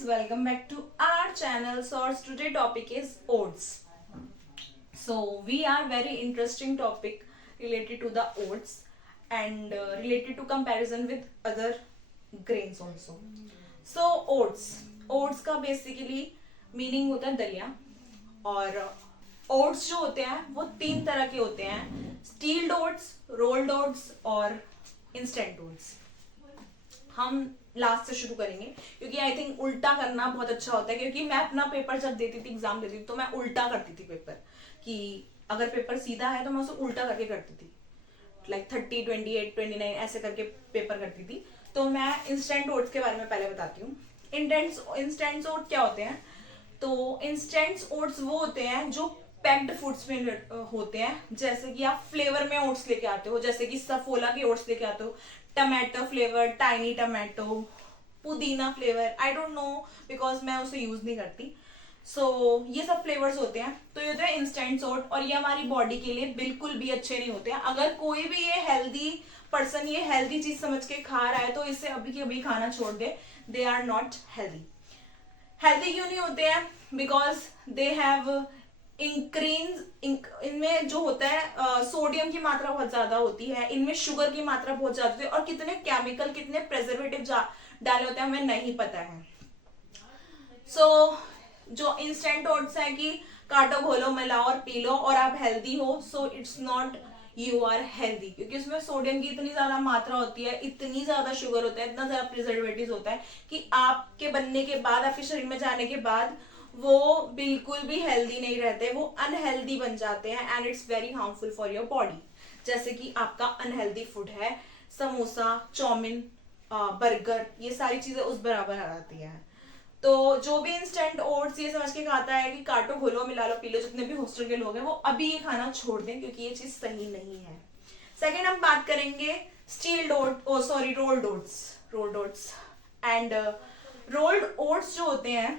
guys, welcome back to our channel. So our today topic is oats. So we are very interesting topic related to the oats and related to comparison with other grains also. So oats का basically meaning होता है दलिया और oats जो होते हैं वो तीन तरह के होते हैं, स्टील्ड ओट्स, रोल्ड ओट्स और इंस्टेंट ओट्स. हम लास्ट से शुरू करेंगे क्योंकि आई थिंक उल्टा करना बहुत अच्छा होता है, क्योंकि मैं अपना पेपर जब देती थी, एग्जाम देती थी, तो मैं उल्टा करती थी पेपर, कि अगर पेपर सीधा है तो मैं उसे उल्टा करके करती थी, लाइक 30, 28, 29 ऐसे करके पेपर करती थी. तो मैं इंस्टेंट ओट्स के बारे में पहले बताती हूँ. इंस्टेंट ओट्स क्या होते हैं? तो इंस्टेंट ओट्स वो होते हैं जो पैक्ड फूड्स में होते हैं. जैसे कि आप फ्लेवर में ओट्स लेके आते हो, जैसे कि सफोला के ओट्स लेके आते हो, टमाटो फ्लेवर, टाइनी टमाटो, पुदीना flavour, I don't know because मैं उसे यूज नहीं करती. सो ये सब फ्लेवर्स होते हैं. तो ये होता है इंस्टेंट ओट और ये हमारी बॉडी के लिए बिल्कुल भी अच्छे नहीं होते हैं. अगर कोई भी ये हेल्दी पर्सन ये हेल्दी चीज समझ के खा रहा है तो इसे अभी के अभी खाना छोड़ दे. They are not healthy. Healthy क्यों नहीं होते हैं? बिकॉज दे हैव इनमें जो होता है सोडियम की मात्रा बहुत ज्यादा होती है, इनमें शुगर की मात्रा बहुत ज्यादा होती है और कितने केमिकल, कितने प्रेजर्वेटिव डाले होते हैं हमें नहीं पता है. सो जो इंस्टेंट ओट्स है कि काटो, घोलो, मिलाओ और पी लो और आप हेल्दी हो, so it's not you are healthy, क्योंकि उसमें सोडियम की इतनी ज्यादा मात्रा होती है, इतनी ज्यादा शुगर होता है, इतना ज्यादा प्रिजर्वेटिव होता है कि आपके बनने के बाद, आपके शरीर में जाने के बाद वो बिल्कुल भी हेल्दी नहीं रहते, वो अनहेल्दी बन जाते हैं and it's very harmful for your body. जैसे कि आपका अनहेल्दी फूड है समोसा, चाउमीन, बर्गर, ये सारी चीजें उस बराबर आ जाती है. तो जो भी इंस्टेंट ओट्स ये समझ के खाता है कि काटो, घोलो, मिला लो, पी लो, जितने भी हॉस्टल के लोग हैं वो अभी ये खाना छोड़ दें, क्योंकि ये चीज सही नहीं है. सेकेंड हम बात करेंगे steeled oat, sorry rolled oats and rolled oats जो होते हैं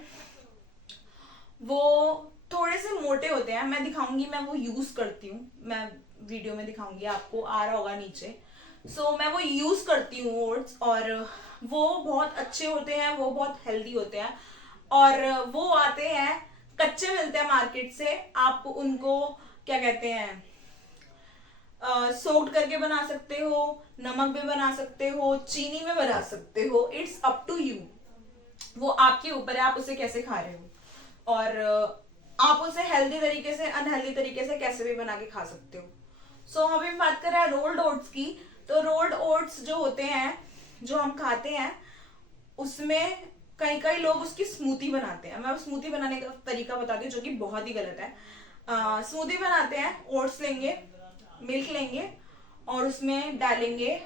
वो थोड़े से मोटे होते हैं. मैं दिखाऊंगी, मैं वो यूज करती हूँ, मैं वीडियो में दिखाऊंगी, आपको आ रहा होगा नीचे. सो मैं वो यूज करती हूँ ओट्स और वो बहुत अच्छे होते हैं, वो बहुत हेल्दी होते हैं और वो आते हैं कच्चे, मिलते हैं मार्केट से. आप उनको क्या कहते हैं, सोक्ड करके बना सकते हो, नमक में बना सकते हो, चीनी में बना सकते हो, इट्स अप टू यू. वो आपके ऊपर है आप उसे कैसे खा रहे हो और आप उसे हेल्दी तरीके से, अनहेल्दी तरीके से कैसे भी बना के खा सकते हो. सो अभी हम बात कर रहे हैं रोल्ड ओट्स की. तो रोल्ड ओट्स जो होते हैं, जो हम खाते हैं, उसमें कई कई लोग उसकी स्मूथी बनाते हैं. मैं स्मूथी बनाने का तरीका बताती हूँ जो कि बहुत ही गलत है. स्मूथी बनाते हैं, ओट्स लेंगे, मिल्क लेंगे और उसमें डालेंगे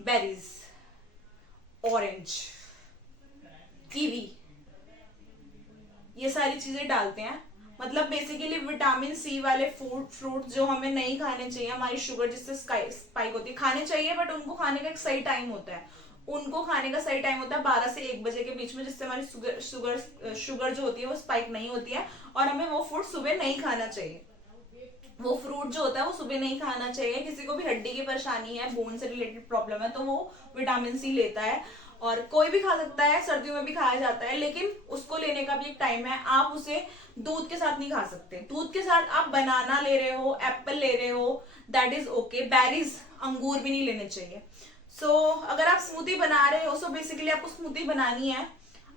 बेरीज, ऑरेंज, कीवी, ये सारी चीजें डालते हैं. मतलब बेसिकली विटामिन सी वाले फ्रूट जो हमें नहीं खाने चाहिए, हमारी शुगर जिससे स्पाइक होती है, खाने चाहिए बट उनको खाने का एक सही टाइम होता है. उनको खाने का सही टाइम होता है 12 से 1 बजे के बीच में, जिससे हमारी शुगर जो होती है वो स्पाइक नहीं होती है और हमें वो फूड सुबह नहीं खाना चाहिए. वो फ्रूट जो होता है वो सुबह नहीं खाना चाहिए. किसी को भी हड्डी की परेशानी है, बोन से रिलेटेड प्रॉब्लम है, तो वो विटामिन सी लेता है और कोई भी खा सकता है, सर्दियों में भी खाया जाता है, लेकिन उसको लेने का भी एक टाइम है. आप उसे दूध के साथ नहीं खा सकते. दूध के साथ आप बनाना ले रहे हो, एप्पल ले रहे हो, दैट इज ओके. बेरीज, अंगूर भी नहीं लेने चाहिए. सो अगर आप स्मूथी बना रहे हो, सो बेसिकली आपको स्मूथी बनानी है,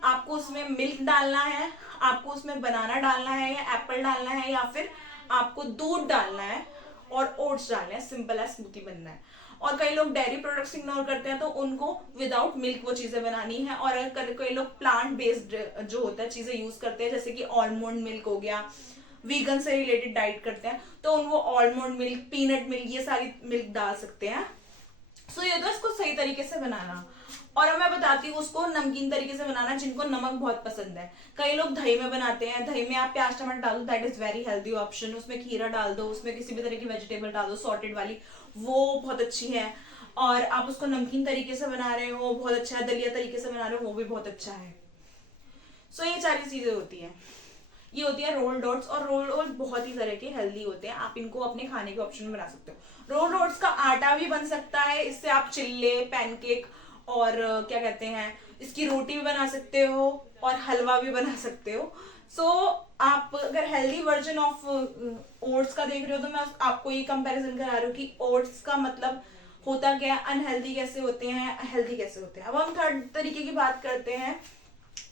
आपको उसमें मिल्क डालना है, आपको उसमें बनाना डालना है या एप्पल डालना है या फिर आपको दूध डालना है और ओट्स डालना है. सिंपल है, स्मूथी बनना है. और कई लोग डेयरी प्रोडक्ट्स इग्नोर करते हैं, तो उनको विदाउट मिल्क वो चीजें बनानी है. और अगर कई लोग प्लांट बेस्ड जो होता है चीजें यूज करते हैं, जैसे कि ऑलमंड मिल्क हो गया, वीगन से रिलेटेड डाइट करते हैं, तो उनको ऑलमंड मिल्क, पीनट मिल्क, ये सारी मिल्क डाल सकते हैं. सो ये तो इसको सही तरीके से बनाना. और अब मैं बताती हूँ उसको नमकीन तरीके से बनाना, जिनको नमक बहुत पसंद है. कई लोग दही में बनाते हैं, दही में आप प्याज टमाटर डाल दो, that is very healthy option. उसमें खीरा डाल दो, उसमें किसी भी तरह की वेजिटेबल डाल दो, सॉर्टेड वाली, वो बहुत अच्छी है. और आप उसको नमकीन तरीके से बना रहे हो, बहुत अच्छा है. दलिया तरीके से बना रहे हो, वो भी बहुत अच्छा है. सो ये सारी चीजें होती है. ये होती है रोल्ड ओट्स और रोल्ड ओट्स बहुत ही तरह के हेल्दी होते हैं. आप इनको अपने खाने के ऑप्शन में बना सकते हो. रोल्ड ओट्स का आटा भी बन सकता है, इससे आप चिल्ले, पैनकेक और क्या कहते हैं इसकी रोटी भी बना सकते हो और हलवा भी बना सकते हो। सो आप अगर हेल्दी वर्जन ऑफ ओट्स का देख रहे हो तो मैं आपको ये कंपैरिजन करा रही हूँ कि ओट्स का मतलब होता क्या है, अनहेल्दी कैसे होते हैं, हेल्दी कैसे होते हैं। अब हम थर्ड तरीके की बात करते हैं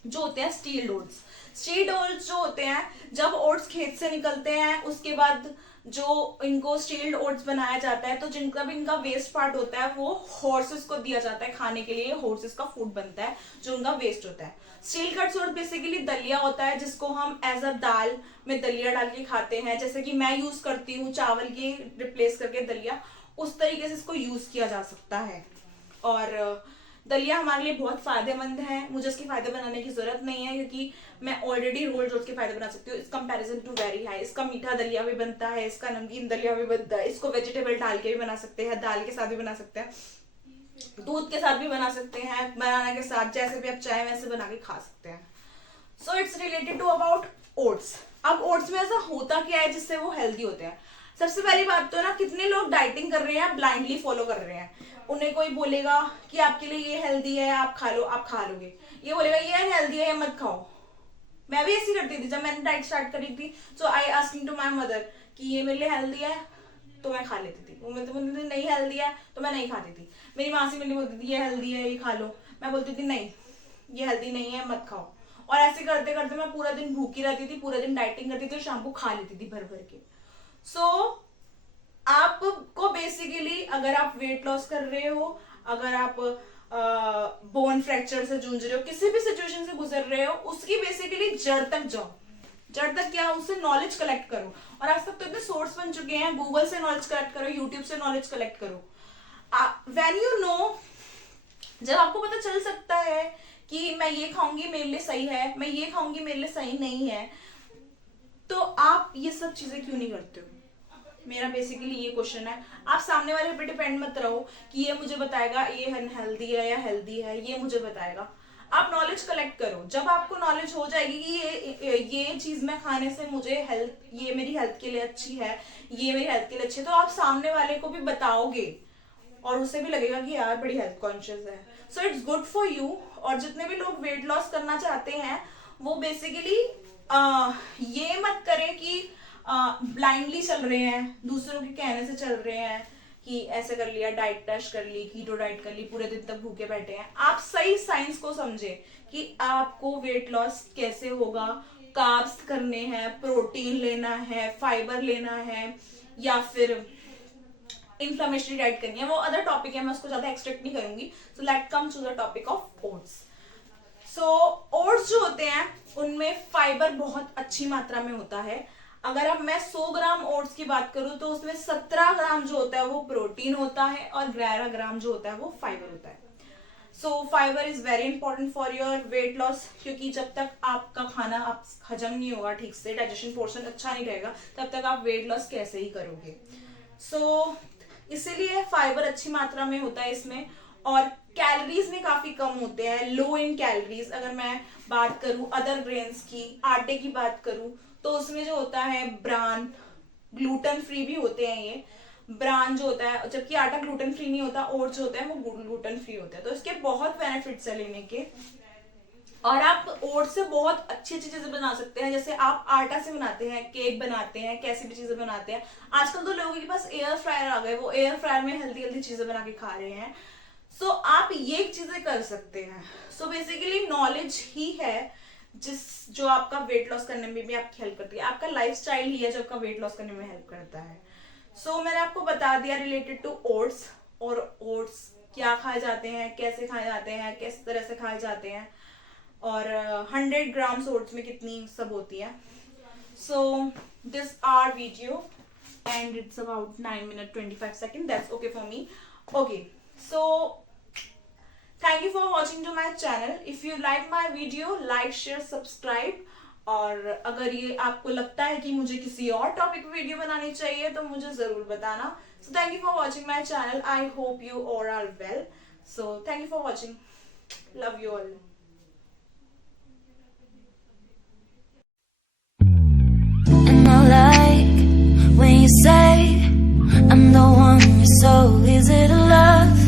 जो होते हैं स्टील्ड ओट्स। स्टील्ड ओट्स जो होते हैं, जब ओट्स खेत से निकलते हैं उसके बाद जो इनको स्टील्ड ओट्स बनाया जाता है, तो जिनका भी इनका वेस्ट पार्ट होता है वो हॉर्सेस को दिया जाता है खाने के लिए। हॉर्सेस का फूड बनता है जो उनका वेस्ट होता है। स्टील कट्स ओट्स बेसिकली दलिया होता है जिसको हम एज अ दाल में दलिया डाल के खाते हैं, जैसे कि मैं यूज करती हूँ चावल की रिप्लेस करके दलिया, उस तरीके से इसको यूज किया जा सकता है। और दलिया हमारे लिए बहुत फायदेमंद है, मुझे इसके फायदे बनाने की जरूरत नहीं है क्योंकि मैं ऑलरेडी रोल्ड ओट्स के फायदे बना सकती हूँ। इस कंपैरिजन टू वेरी हाई। इसका मीठा दलिया भी बनता है, इसका नमकीन दलिया भी बनता है, इसको वेजिटेबल डाल के भी बना सकते हैं, दाल के साथ भी बना सकते हैं, दूध के साथ भी बना सकते हैं, बनाना के साथ, जैसे भी आप चाहे वैसे बना के खा सकते हैं। So it's related to about oats. अब ओट्स में ऐसा होता क्या है जिससे वो हेल्दी होते हैं? सबसे पहली बात तो ना, कितने लोग डाइटिंग कर रहे हैं, ब्लाइंडली फॉलो कर रहे हैं। उन्हें कोई बोलेगा कि आपके लिए ये हेल्दी है, आप खा लो, आप खा लोगे। ये बोलेगा ये अनहेल्दी है, ये मत खाओ। मैं भी ऐसी करती थी जब मैंने डाइट स्टार्ट करी थी। So I asking to my mother कि ये मेरे लिए हेल्दी है, तो मैं खा लेती थी। वो बोलती थी नहीं हेल्दी है, तो मैं नहीं खाती थी। मेरी मासी मेरी बोलती थी ये हेल्दी है, ये खा लो। मैं बोलती थी नहीं, ये हेल्दी नहीं है, मत खाओ। और ऐसे करते करते मैं पूरा दिन भूखी रहती थी, पूरा दिन डाइटिंग करती थी और शाम को खा लेती थी भर भर के। सो आपको बेसिकली अगर आप वेट लॉस कर रहे हो, अगर आप बोन फ्रैक्चर से जूझ रहे हो, किसी भी सिचुएशन से गुजर रहे हो, उसकी बेसिकली जड़ तक जाओ। जड़ तक क्या, उससे नॉलेज कलेक्ट करो। और आज तक तो इतने सोर्स बन चुके हैं, गूगल से नॉलेज कलेक्ट करो, यूट्यूब से नॉलेज कलेक्ट करो। व्हेन यू नो, जब आपको पता चल सकता है कि मैं ये खाऊंगी मेरे लिए सही है, मैं ये खाऊंगी मेरे लिए सही नहीं है, तो आप ये सब चीजें क्यों नहीं करते हो? मेरा बेसिकली ये क्वेश्चन है। आप सामने वाले पे डिपेंड मत रहो कि ये मुझे बताएगा ये अनहेल्दी है या हेल्दी है, ये मुझे बताएगा। आप नॉलेज कलेक्ट करो। जब आपको नॉलेज हो जाएगी कि ये चीज मैं खाने से मुझे हेल्थ, ये मेरी हेल्थ के लिए अच्छी है, ये मेरी हेल्थ के लिए अच्छी है, तो आप सामने वाले को भी बताओगे और उसे भी लगेगा कि यार बड़ी हेल्थ कॉन्शियस है। So it's good for you. और जितने भी लोग वेट लॉस करना चाहते हैं वो बेसिकली ये मत करें कि ब्लाइंडली चल रहे हैं, दूसरों के कहने से चल रहे हैं कि ऐसे कर लिया, डाइट टेस्ट कर ली, कीटो डाइट कर ली, पूरे दिन तक भूखे बैठे हैं। आप सही साइंस को समझे कि आपको वेट लॉस कैसे होगा, कार्ब्स करने हैं, प्रोटीन लेना है, फाइबर लेना है, या फिर इन्फ्लेमेटरी डाइट करनी है। वो अदर टॉपिक है, मैं उसको ज्यादा एक्सट्रैक्ट नहीं करूंगी। So let's come to the topic of oats. So oats जो होते हैं उनमें फाइबर बहुत अच्छी मात्रा में होता है। अगर अब मैं 100 ग्राम ओट्स की बात करूं तो उसमें 17 ग्राम जो होता है वो प्रोटीन होता है और 11 ग्राम जो होता है वो फाइबर होता है। So fibre is very important for your weight loss, क्योंकि जब तक आपका खाना आप हजम नहीं होगा ठीक से, डाइजेशन पोर्शन अच्छा नहीं रहेगा, तब तक आप वेट लॉस कैसे ही करोगे। सो इसीलिए फाइबर अच्छी मात्रा में होता है इसमें। और कैलोरीज में काफी कम होते हैं, लो इन कैलोरीज। अगर मैं बात करूं अदर ग्रेन्स की, आटे की बात करूं, तो उसमें जो होता है ब्रान, ग्लूटेन फ्री भी होते हैं ये। ब्रान जो होता है, जबकि आटा ग्लूटेन फ्री नहीं होता, ओट्स जो होता है वो ग्लूटेन फ्री होता है। तो इसके बहुत बेनिफिट्स है लेने के। और आप ओट्स से बहुत अच्छी अच्छी चीजें बना सकते हैं। जैसे आप आटा से बनाते हैं, केक बनाते हैं, कैसी भी चीजें बनाते हैं। आजकल तो लोगों के पास एयर फ्रायर आ गए, वो एयर फ्रायर में हेल्दी हेल्दी चीजें बना के खा रहे हैं। सो आप ये चीजें कर सकते हैं। सो बेसिकली नॉलेज ही है जो आपका वेट लॉस करने में भी आपकी हेल्प करती है। आपका लाइफस्टाइल ही है जो आपका वेट लॉस करने में हेल्प करता है। सो मैंने आपको बता दिया रिलेटेड टू ओट्स, और ओट्स क्या खाए जाते हैं, कैसे खाए जाते हैं, किस तरह से खाए जाते हैं, और 100 ग्राम्स ओट्स में कितनी सब होती है। So this our video and it's about 9 minutes 25 seconds. That's okay for me. Okay, so thank you for watching to my channel. If you like my video, like, share, subscribe. और अगर ये आपको लगता है कि मुझे किसी और टॉपिक वीडियो बनानी चाहिए तो मुझे जरूर बताना। So thank you for watching my channel. I hope you all are well. So thank you for watching. Love you all. And I like when you say I'm the one you're so easy to love.